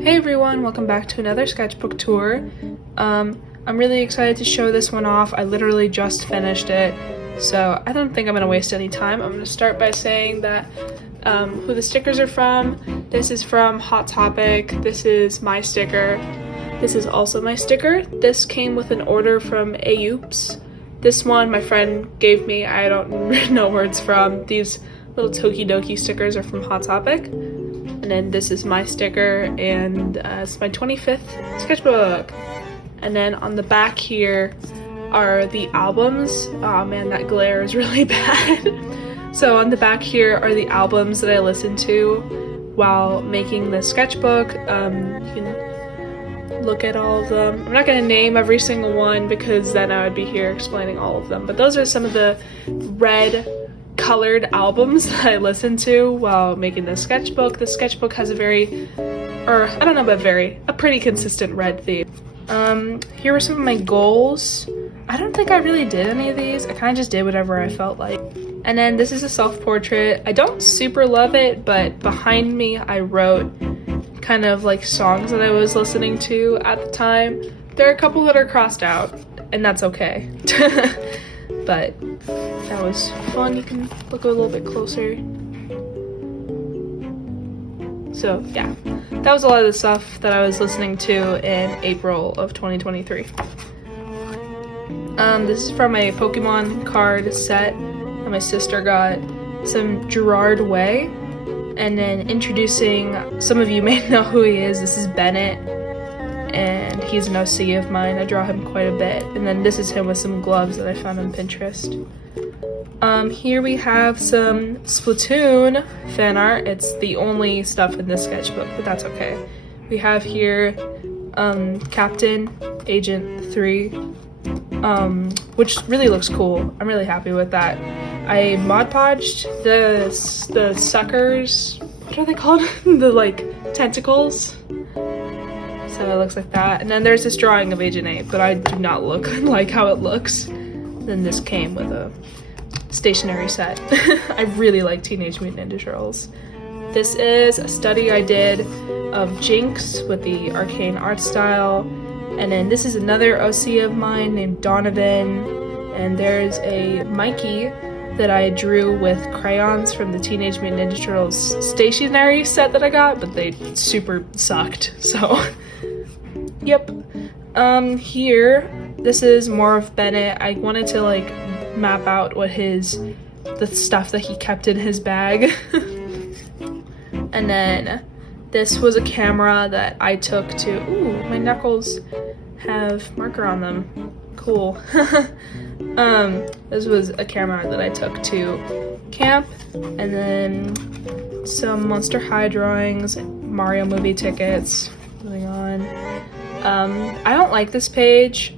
Hey everyone, welcome back to another sketchbook tour. I'm really excited to show this one off. I literally just finished it, so I don't think I'm gonna waste any time. I'm gonna start by saying that who the stickers are from. This is from Hot Topic. This is my sticker. This is also my sticker. This came with an order from Oops. This one my friend gave me. I don't know where it's from. These little Tokidoki stickers are from Hot Topic. And then this is my sticker, and it's my 25th sketchbook. And then on the back here are the albums. Oh man, that glare is really bad. So on the back here are the albums that I listened to while making the sketchbook. You can look at all of them. I'm not going to name every single one because then I would be here explaining all of them. But those are some of the red colored albums that I listened to while making the sketchbook. The sketchbook has a pretty consistent red theme. Here were some of my goals. I don't think I really did any of these. I kind of just did whatever I felt like. And then this is a self-portrait. I don't super love it, but behind me I wrote kind of like songs that I was listening to at the time. There are a couple that are crossed out, and that's okay. But that was fun. You can look a little bit closer. So yeah, that was a lot of the stuff that I was listening to in April of 2023. This is from a Pokemon card set that my sister got. Some Gerard Way. And then introducing, some of you may know who he is. This is Bennett. And he's an OC of mine. I draw him quite a bit. And then this is him with some gloves that I found on Pinterest. Here we have some Splatoon fan art. It's the only stuff in this sketchbook, but that's okay. We have here Captain Agent 3, which really looks cool. I'm really happy with that. I Mod Podged the suckers. What are they called? The like tentacles. So it looks like that. And then there's this drawing of Agent 8, but I do not look like how it looks. Then this came with a stationery set. I really like Teenage Mutant Ninja Turtles. This is a study I did of Jinx with the arcane art style. And then this is another OC of mine named Donovan. And there's a Mikey that I drew with crayons from the Teenage Mutant Ninja Turtles stationery set that I got, but they super sucked, so yep. Here, this is more of Bennett. I wanted to like map out what the stuff that he kept in his bag. And then this was a camera that I took to, ooh, my knuckles have marker on them. Cool. This was a camera that I took to camp, and then some Monster High drawings, Mario movie tickets. Moving on. I don't like this page,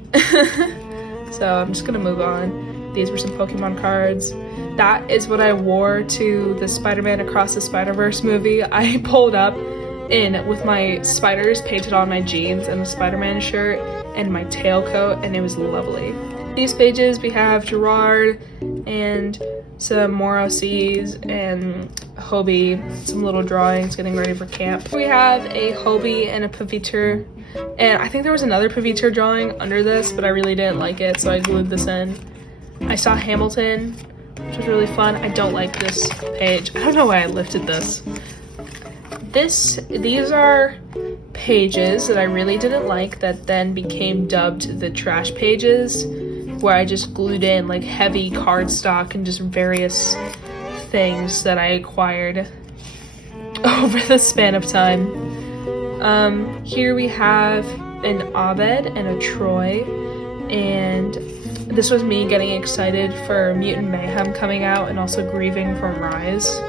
so I'm just gonna move on. These were some Pokemon cards. That is what I wore to the Spider-Man Across the Spider-Verse movie. I pulled up with my spiders painted on my jeans and a Spider-Man shirt and my tailcoat, and it was lovely. These pages we have Gerard and some more OCs and Hobie, some little drawings getting ready for camp. We have a Hobie and a Paviter, and I think there was another Paviter drawing under this, but I really didn't like it, so I glued this in. I saw Hamilton, which was really fun. I don't like this page. I don't know why I lifted this. These are pages that I really didn't like that then became dubbed the trash pages, where I just glued in like heavy cardstock and just various things that I acquired over the span of time. Here we have an Abed and a Troy, and this was me getting excited for Mutant Mayhem coming out and also grieving from Rise.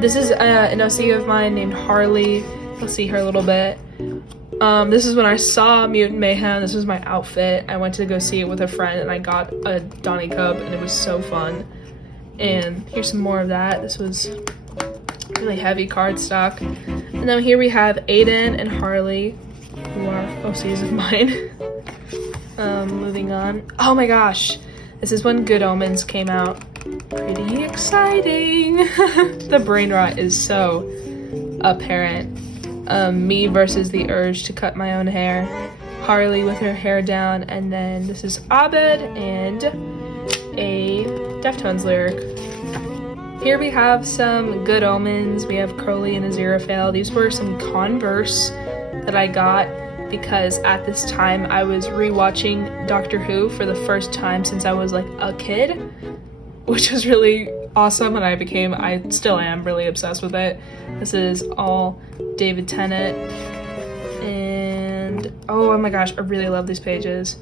This is an OC of mine named Harley. You'll see her a little bit. This is when I saw Mutant Mayhem. This was my outfit. I went to go see it with a friend, and I got a Donnie Cub, and it was so fun. And here's some more of that. This was really heavy cardstock. And then here we have Aiden and Harley, who are OCs of mine. Moving on. Oh my gosh. This is when Good Omens came out. Pretty exciting. The brain rot is so apparent. Me versus the urge to cut my own hair, Harley with her hair down, and then this is Abed and a Deftones lyric. Here we have some Good Omens. We have Crowley and Aziraphale. These were some Converse that I got because at this time I was rewatching Doctor Who for the first time since I was like a kid, which was really awesome, and I still am really obsessed with it. This is all David Tennant, and oh my gosh, I really love these pages.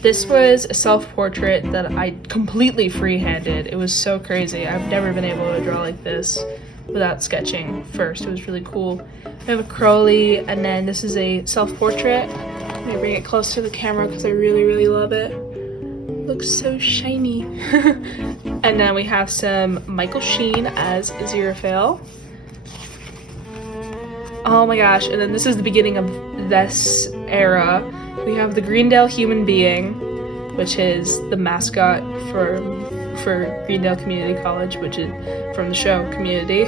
This was a self-portrait that I completely freehanded. It was so crazy. I've never been able to draw like this without sketching first. It was really cool. We have a Crowley, and then this is a self-portrait. Let me bring it close to the camera because I really, really love it. Looks so shiny. And then we have some Michael Sheen as Aziraphale. Oh my gosh, and then this is the beginning of this era. We have the Greendale Human Being, which is the mascot for Greendale Community College, which is from the show Community.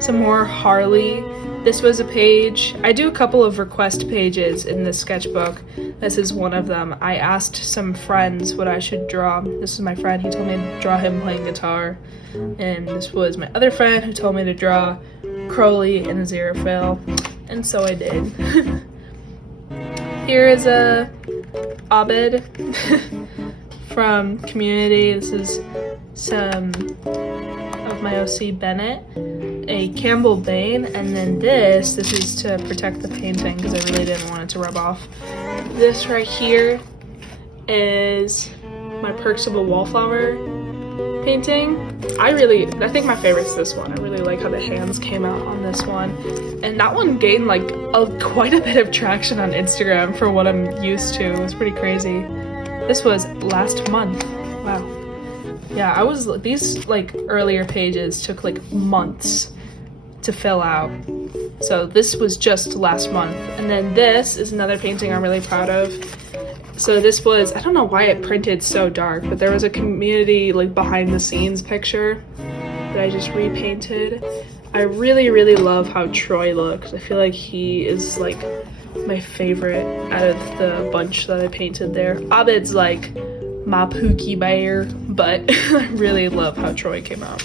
Some more Harley. This was a page. I do a couple of request pages in this sketchbook. This is one of them. I asked some friends what I should draw. This is my friend. He told me to draw him playing guitar. And this was my other friend who told me to draw Crowley and Aziraphale. And so I did. Here is a Abed from Community. This is some of my OC Bennett, a Campbell Bain, and then this is to protect the painting because I really didn't want it to rub off. This right here is my Perks of a Wallflower painting. I think my favorite's this one. I really like how the hands came out on this one. And that one gained like quite a bit of traction on Instagram for what I'm used to. It was pretty crazy. This was last month. Wow. Yeah, these like earlier pages took like months to fill out. So this was just last month. And then this is another painting I'm really proud of. So this was, I don't know why it printed so dark, but there was a Community like behind the scenes picture that I just repainted. I really, really love how Troy looks. I feel like he is like my favorite out of the bunch that I painted there. Abed's like my Pookie Bear, but I really love how Troy came out.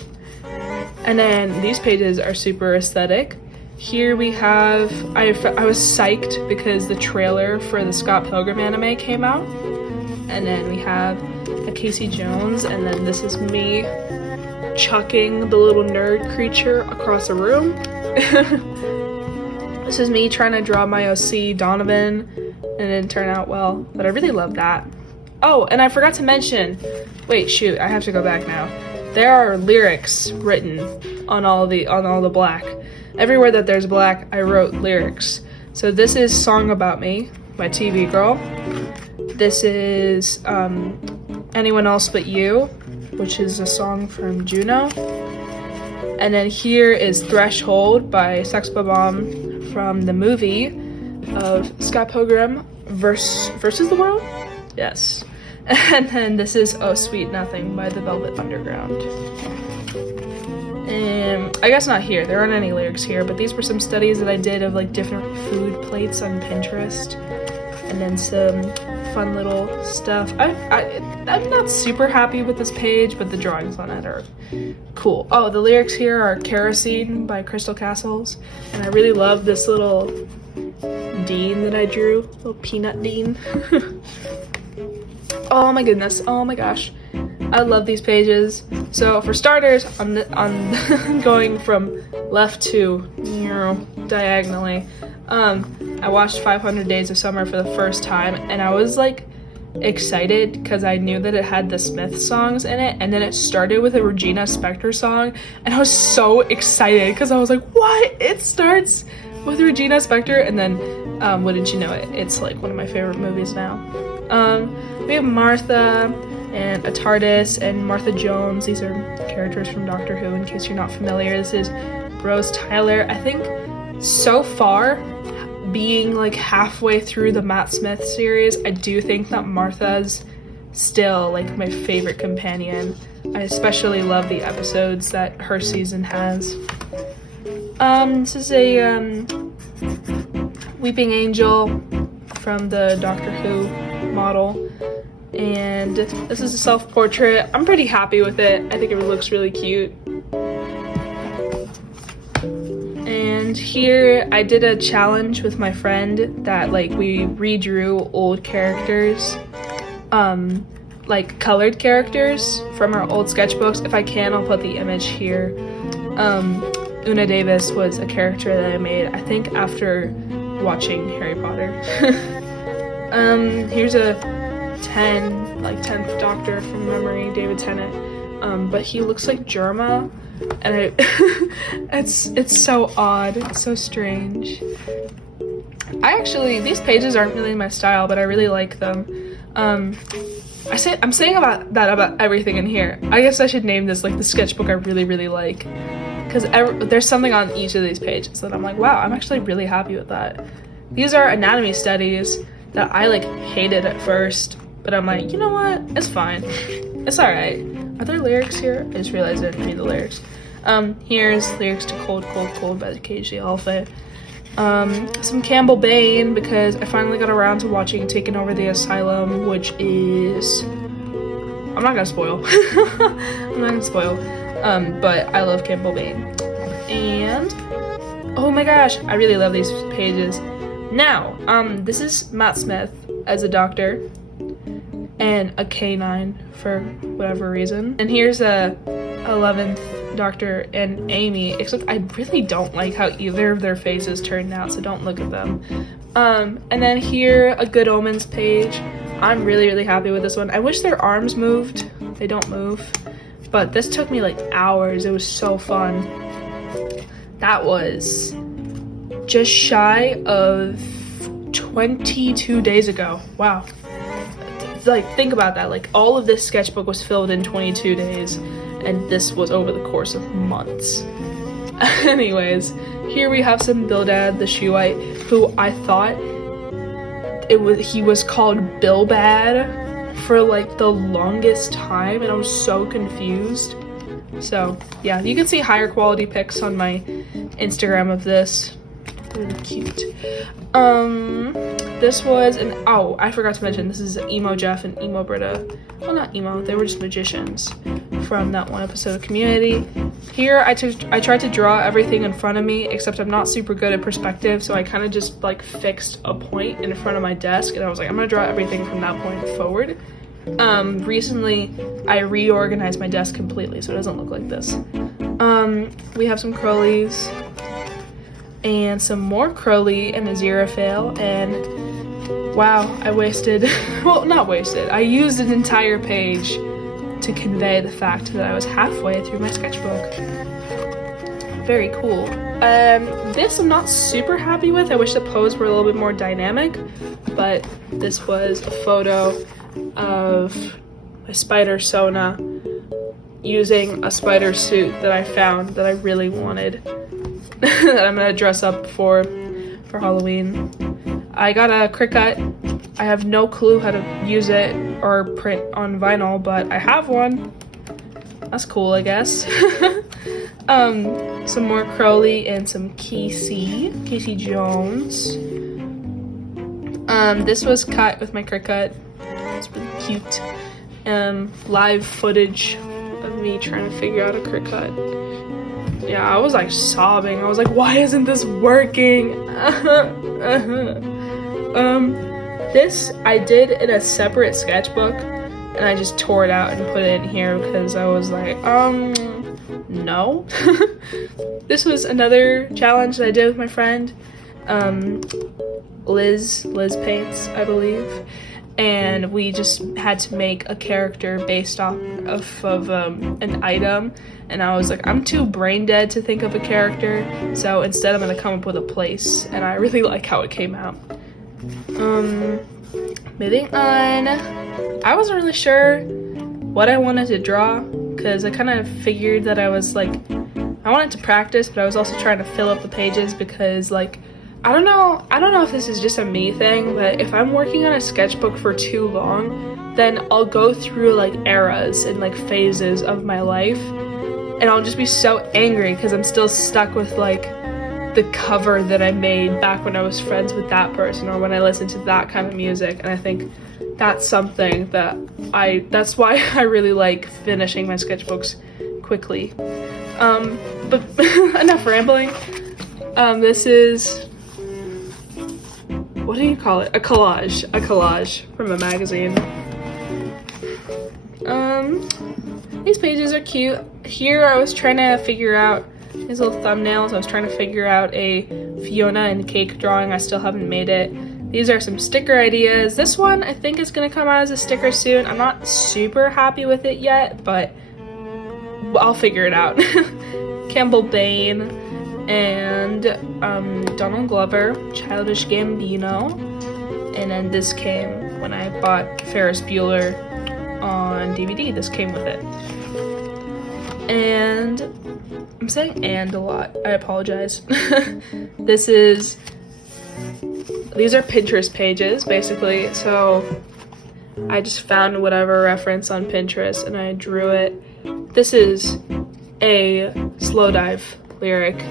And then these pages are super aesthetic. Here we have, I was psyched because the trailer for the Scott Pilgrim anime came out. And then we have a Casey Jones, and then this is me chucking the little nerd creature across a room. This is me trying to draw my OC Donovan, and it didn't turn out well, but I really love that. Oh, and I forgot to mention, wait, shoot, I have to go back now. There are lyrics written on all the black. Everywhere that there's black, I wrote lyrics. So this is Song About Me by TV Girl. This is Anyone Else But You, which is a song from Juno. And then here is Threshold by Sex Bomb from the movie of Scott Pilgrim versus the World? Yes. And then this is Oh Sweet Nothing by the Velvet Underground. And I guess not here, there aren't any lyrics here, but these were some studies that I did of like different food plates on Pinterest. And then some fun little stuff. I'm not super happy with this page, but the drawings on it are cool. Oh, the lyrics here are Kerosene by Crystal Castles. And I really love this little Dean that I drew, little peanut Dean. Oh my goodness, oh my gosh. I love these pages. So for starters, I'm going from left to diagonally. I watched 500 Days of Summer for the first time, and I was like excited because I knew that it had the Smith songs in it, and then it started with a Regina Spektor song, and I was so excited because I was like, what? It starts with Regina Spektor, and then wouldn't you know it, it's like one of my favorite movies now. We have Martha and a TARDIS and Martha Jones. These are characters from Doctor Who in case you're not familiar. This is Rose Tyler. I think so far, being like halfway through the Matt Smith series, I do think that Martha's still like my favorite companion. I especially love the episodes that her season has. This is a Weeping Angel from the Doctor Who model. And this is a self-portrait. I'm pretty happy with it. I think it looks really cute. And here I did a challenge with my friend that like we redrew old characters, like colored characters from our old sketchbooks. If I can, I'll put the image here. Una Davis was a character that I made, I think, after watching Harry Potter. Here's a 10th Doctor from memory, David Tennant. But he looks like Germa, and it's so odd, it's so strange. These pages aren't really my style, but I really like them. I'm saying about everything in here. I guess I should name this like the sketchbook I really, really like. Because there's something on each of these pages that I'm like, wow, I'm actually really happy with that. These are anatomy studies that I like hated at first, but I'm like, you know what? It's fine. It's alright. Are there lyrics here? I just realized I didn't read the lyrics. Here's lyrics to Cold, Cold, Cold by the Cage the Elephant. Some Campbell Bain, because I finally got around to watching Taking Over the Asylum, which is... I'm not gonna spoil. But I love Campbell Bain. And oh my gosh, I really love these pages. Now, this is Matt Smith as a doctor and a canine for whatever reason. And here's a 11th Doctor and Amy, except I really don't like how either of their faces turned out, so don't look at them. And then here, a Good Omens page. I'm really, really happy with this one. I wish their arms moved. They don't move. But this took me like hours. It was so fun. That was just shy of 22 days ago. Wow. Like, think about that. Like, all of this sketchbook was filled in 22 days, and this was over the course of months. Anyways, here we have some Bildad the Shoutout, who I thought he was called Bilbad for like the longest time, and I was so confused. So yeah, you can see higher quality pics on my Instagram of this. Really cute. This was I forgot to mention, this is Emo Jeff and Emo Britta. Well, not emo, they were just magicians from that one episode of Community. Here I tried to draw everything in front of me, except I'm not super good at perspective, so I kind of just like fixed a point in front of my desk, and I was like, I'm gonna draw everything from that point forward. Recently I reorganized my desk completely, so it doesn't look like this. We have some Crowleys and some more Crowley and a Aziraphale, and wow, I wasted, well, not wasted, I used an entire page to convey the fact that I was halfway through my sketchbook. Very cool. This I'm not super happy with. I wish the pose were a little bit more dynamic, but this was a photo of my spider Sona using a spider suit that I found that I really wanted that I'm gonna dress up for Halloween. I got a Cricut. I have no clue how to use it or print on vinyl, but I have one. That's cool, I guess. Some more Crowley and some Casey Jones. This was cut with my Cricut. It's really cute. Live footage of me trying to figure out a Cricut. Yeah, I was like sobbing. I was like, why isn't this working? This I did in a separate sketchbook, and I just tore it out and put it in here because I was like, no. This was another challenge that I did with my friend, Liz Paints, I believe. And we just had to make a character based off of an item, and I was like, I'm too brain dead to think of a character, so instead I'm gonna come up with a place, and I really like how it came out. Moving on, I wasn't really sure what I wanted to draw, because I kind of figured that I was like, I wanted to practice, but I was also trying to fill up the pages because, like, I don't know if this is just a me thing, but if I'm working on a sketchbook for too long, then I'll go through like eras and like phases of my life, and I'll just be so angry because I'm still stuck with like the cover that I made back when I was friends with that person, or when I listened to that kind of music. And I think that's something that that's why I really like finishing my sketchbooks quickly. But enough rambling. This is, what do you call it? A collage from a magazine. These pages are cute. Here I was trying to figure out these little thumbnails. I was trying to figure out a Fiona and cake drawing. I still haven't made it. These are some sticker ideas. This one I think is gonna come out as a sticker soon. I'm not super happy with it yet, but I'll figure it out. Campbell Bain and Donald Glover, Childish Gambino, and then this came when I bought Ferris Bueller on DVD. This came with it. And I'm saying "and" a lot. I apologize. These are Pinterest pages, basically. So I just found whatever reference on Pinterest and I drew it. This is a Slow Dive lyric.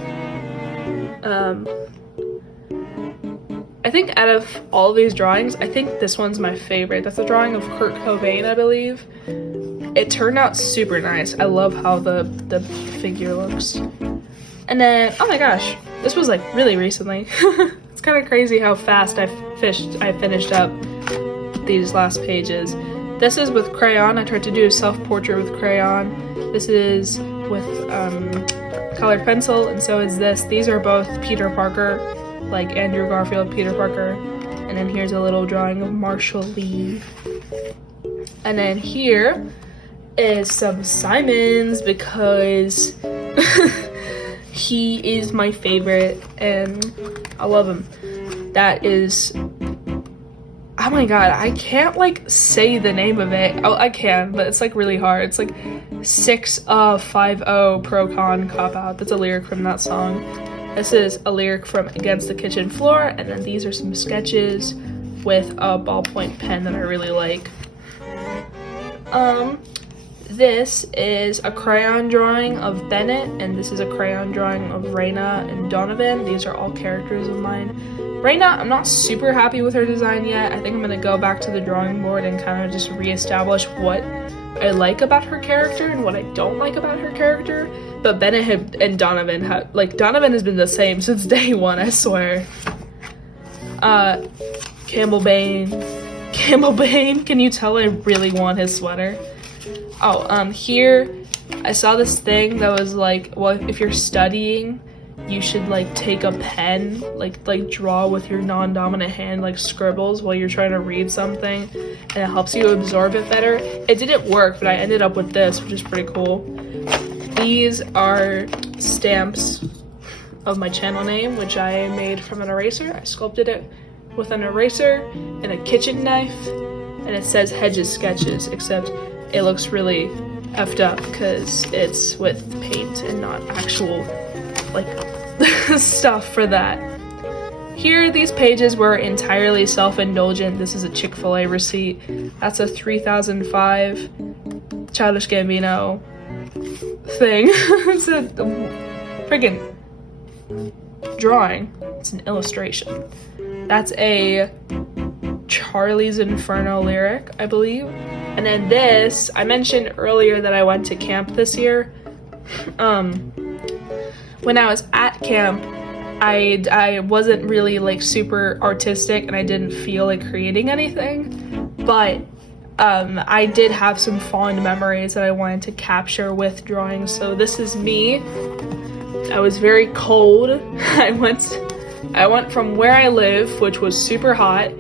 I think out of all these drawings, I think this one's my favorite. That's a drawing of Kurt Cobain, I believe. It turned out super nice. I love how the figure looks. And then, oh my gosh, this was like really recently. It's kind of crazy how fast I finished up these last pages. This is with crayon. I tried to do a self-portrait with crayon. This is with colored pencil, and so is this. These are both Peter Parker, like Andrew Garfield, Peter Parker. And then here's a little drawing of Marshall Lee. And then here is some Simons, because he is my favorite and I love him. That is, oh my god, I can't like say the name of it. Oh, I can, but it's like really hard. It's like 650 pro con cop out. That's a lyric from that song. This is a lyric from Against the Kitchen Floor, and then these are some sketches with a ballpoint pen that I really like. This is a crayon drawing of Bennett, and this is a crayon drawing of Raina and Donovan. These are all characters of mine. Raina, I'm not super happy with her design yet. I think I'm gonna go back to the drawing board and kind of just reestablish what I like about her character and what I don't like about her character. But Bennett and Donovan Donovan has been the same since day one, I swear. Campbell Bain, can you tell I really want his sweater? Oh, here, I saw this thing that was like, well, if you're studying, you should like take a pen, like draw with your non-dominant hand, like scribbles while you're trying to read something, and it helps you absorb it better. It didn't work, but I ended up with this, which is pretty cool. These are stamps of my channel name, which I made from an eraser. I sculpted it with an eraser and a kitchen knife, and it says Hedges Sketches, except it looks really effed up because it's with paint and not actual like stuff for that. Here, these pages were entirely self-indulgent. This is a Chick-fil-A receipt. That's a 3005 Childish Gambino thing. It's a friggin' drawing. It's an illustration. That's a Charlie's Inferno lyric, I believe. And then this, I mentioned earlier that I went to camp this year. When I was at camp, I wasn't really like super artistic and I didn't feel like creating anything, but I did have some fond memories that I wanted to capture with drawing. So this is me. I was very cold. I went from where I live, which was super hot,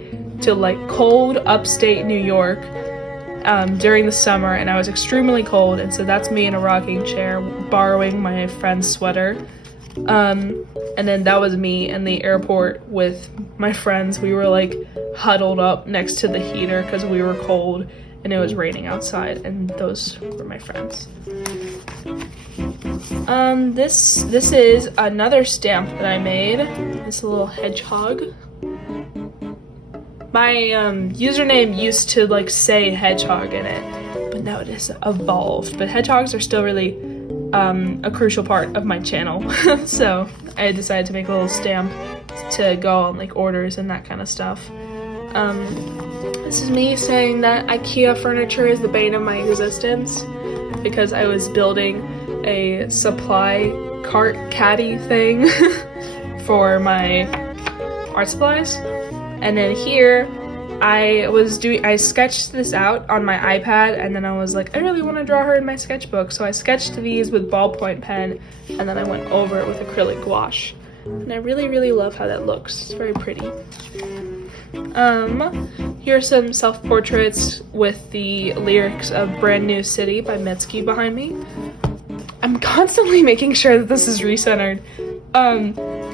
to like cold upstate New York during the summer, and I was extremely cold, and so that's me in a rocking chair borrowing my friend's sweater. And then that was me in the airport with my friends. We were like huddled up next to the heater because we were cold and it was raining outside, and those were my friends. This is another stamp that I made. This little hedgehog. My username used to like say hedgehog in it, but now it has evolved. But hedgehogs are still really a crucial part of my channel. So I decided to make a little stamp to go on like orders and that kind of stuff. This is me saying that IKEA furniture is the bane of my existence because I was building a supply cart caddy thing for my art supplies. And then here I sketched this out on my iPad, and then I was like, I really want to draw her in my sketchbook. So I sketched these with ballpoint pen, and then I went over it with acrylic gouache. And I really, really love how that looks. It's very pretty. Here are some self-portraits with the lyrics of Brand New City by Mitski behind me. I'm constantly making sure that this is recentered.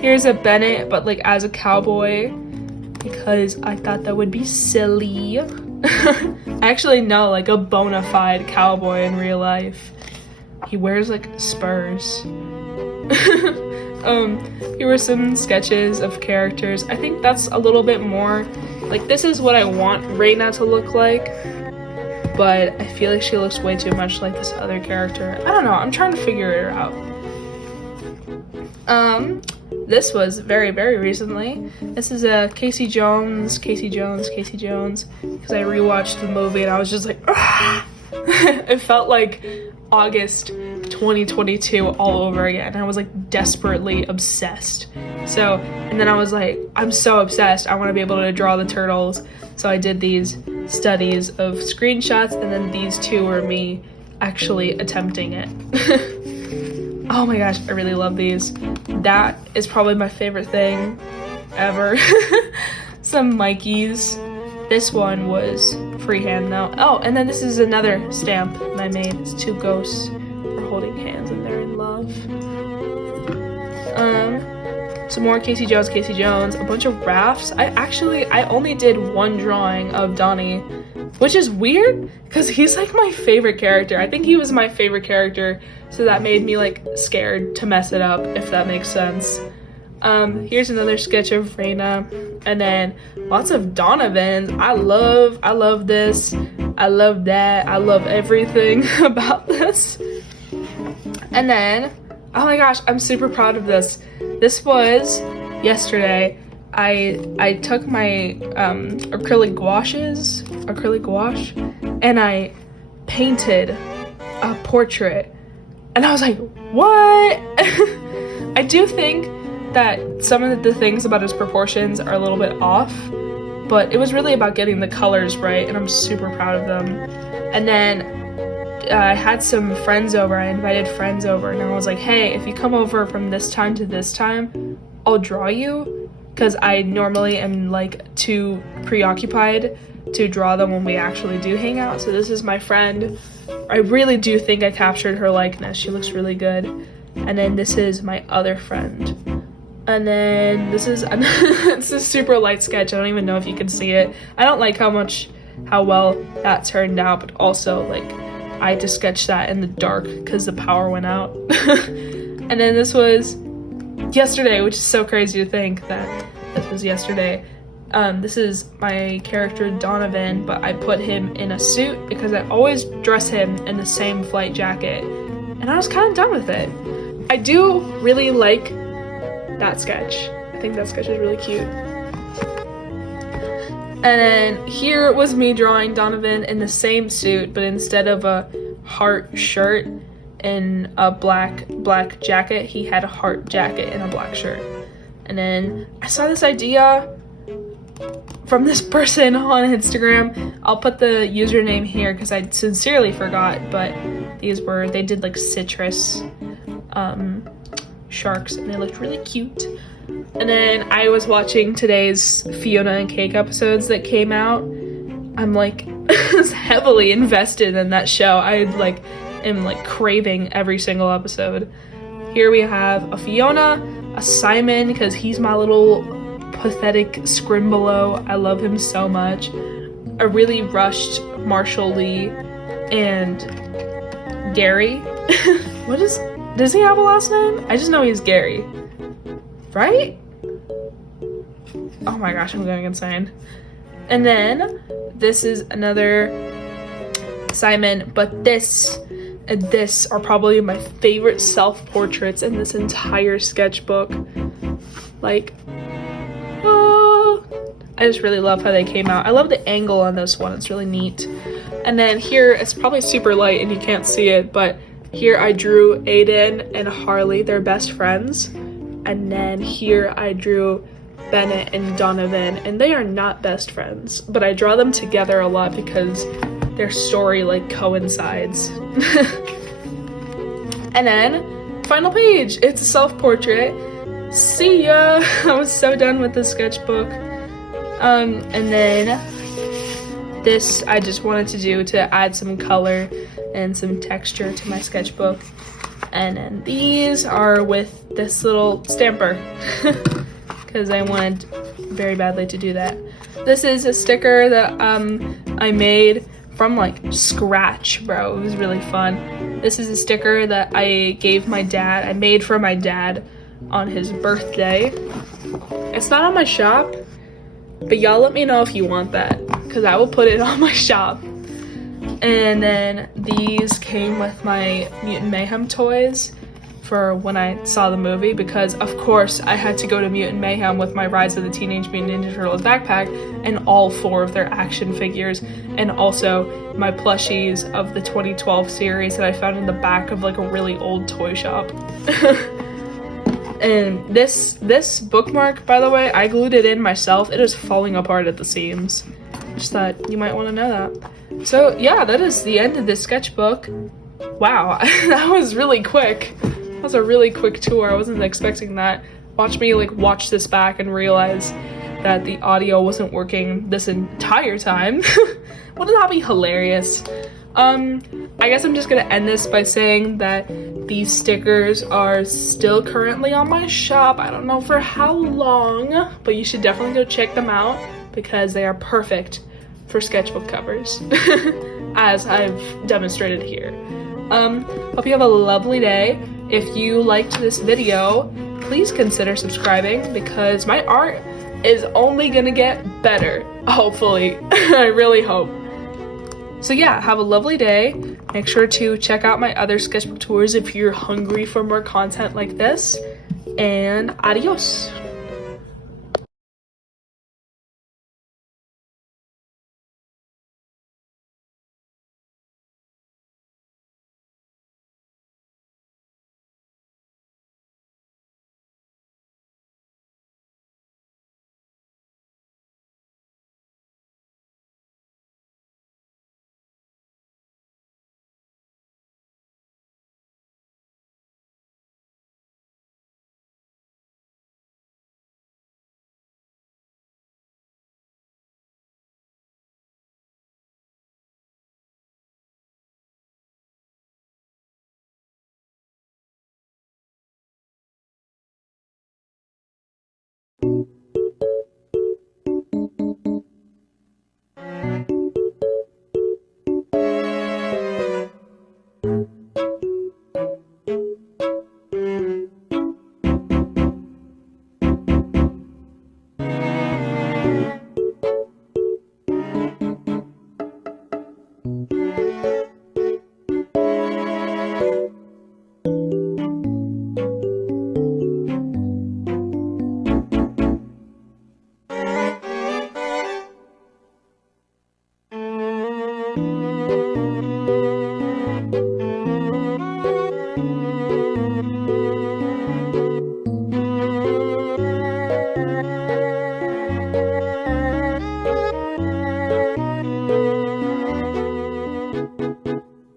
Here's a Bennett, but like as a cowboy, because I thought that would be silly. I actually know like a bona fide cowboy in real life. He wears like spurs. Here were some sketches of characters. I think that's a little bit more, like this is what I want Reina to look like, but I feel like she looks way too much like this other character. I don't know, I'm trying to figure it out. This was very, very recently. This is a Casey Jones, because I rewatched the movie and I was just like, ah! It felt like August 2022 all over again. I was like desperately obsessed. So, and then I was like, I'm so obsessed, I want to be able to draw the turtles. So I did these studies of screenshots, and then these two were me actually attempting it. Oh my gosh, I really love these. That is probably my favorite thing ever. Some Mikeys. This one was freehand though. Oh, and then this is another stamp that I made. It's two ghosts are holding hands and they're in love. Some more Casey Jones, a bunch of rafts. I only did one drawing of Donnie, which is weird because he's like my favorite character. I think he was my favorite character, so that made me like scared to mess it up, if that makes sense. Here's another sketch of Reina, and then lots of Donovans. I love this. I love that. I love everything about this. And then, oh my gosh, I'm super proud of this. This was yesterday. I took my acrylic gouache, and I painted a portrait. And I was like, what? I do think that some of the things about his proportions are a little bit off, but it was really about getting the colors right, and I'm super proud of them. And then I had some friends over. I invited friends over, and I was like, hey, if you come over from this time to this time, I'll draw you, because I normally am like too preoccupied to draw them when we actually do hang out. So this is my friend. I really do think I captured her likeness. She looks really good. And then this is my other friend. And then this is it's a super light sketch. I don't even know if you can see it. I don't like how well that turned out, but also like I had to sketch that in the dark because the power went out. And then this was yesterday, which is so crazy to think that this was yesterday. This is my character Donovan, but I put him in a suit because I always dress him in the same flight jacket, and I was kind of done with it. I do really like that sketch. I think that sketch is really cute. And then here was me drawing Donovan in the same suit, but instead of a heart shirt and a black jacket, he had a heart jacket and a black shirt. And then I saw this idea from this person on Instagram. I'll put the username here because I sincerely forgot, but they did like citrus sharks, and they looked really cute. And then I was watching today's Fiona and Cake episodes that came out. I'm like heavily invested in that show. I like am like craving every single episode. Here we have a Fiona, a Simon, because he's my little pathetic scrimbolo. I love him so much. A really rushed Marshall Lee and Gary. Does he have a last name? I just know he's Gary. Right? Oh my gosh, I'm going insane. And then this is another Simon, but this And this are probably my favorite self-portraits in this entire sketchbook. Like, I just really love how they came out. I love the angle on this one, it's really neat. And then here, it's probably super light and you can't see it, but here I drew Aiden and Harley, they're best friends. And then here I drew Bennett and Donovan, and they are not best friends, but I draw them together a lot because their story like coincides. And then final page, it's a self-portrait. See ya. I was so done with the sketchbook. And then this I just wanted to do to add some color and some texture to my sketchbook. And then these are with this little stamper because I wanted very badly to do that. This is a sticker that I made from like scratch, bro. It was really fun. This is a sticker that I gave my dad. I made for my dad on his birthday. It's not on my shop, but y'all let me know if you want that because I will put it on my shop. And then these came with my Mutant Mayhem toys for when I saw the movie, because of course I had to go to Mutant Mayhem with my Rise of the Teenage Mutant Ninja Turtles backpack and all 4 of their action figures, and also my plushies of the 2012 series that I found in the back of like a really old toy shop. And this bookmark, by the way, I glued it in myself. It is falling apart at the seams. Just thought you might want to know that. So yeah, that is the end of this sketchbook. Wow, that was really quick. That was a really quick tour. I wasn't expecting that. Watch me like watch this back and realize that the audio wasn't working this entire time. Wouldn't that be hilarious? I guess I'm just gonna end this by saying that these stickers are still currently on my shop. I don't know for how long, but you should definitely go check them out because they are perfect for sketchbook covers, as I've demonstrated here. Hope you have a lovely day. If you liked this video, please consider subscribing because my art is only gonna get better, hopefully. I really hope. So yeah, have a lovely day. Make sure to check out my other sketchbook tours if you're hungry for more content like this, and adios.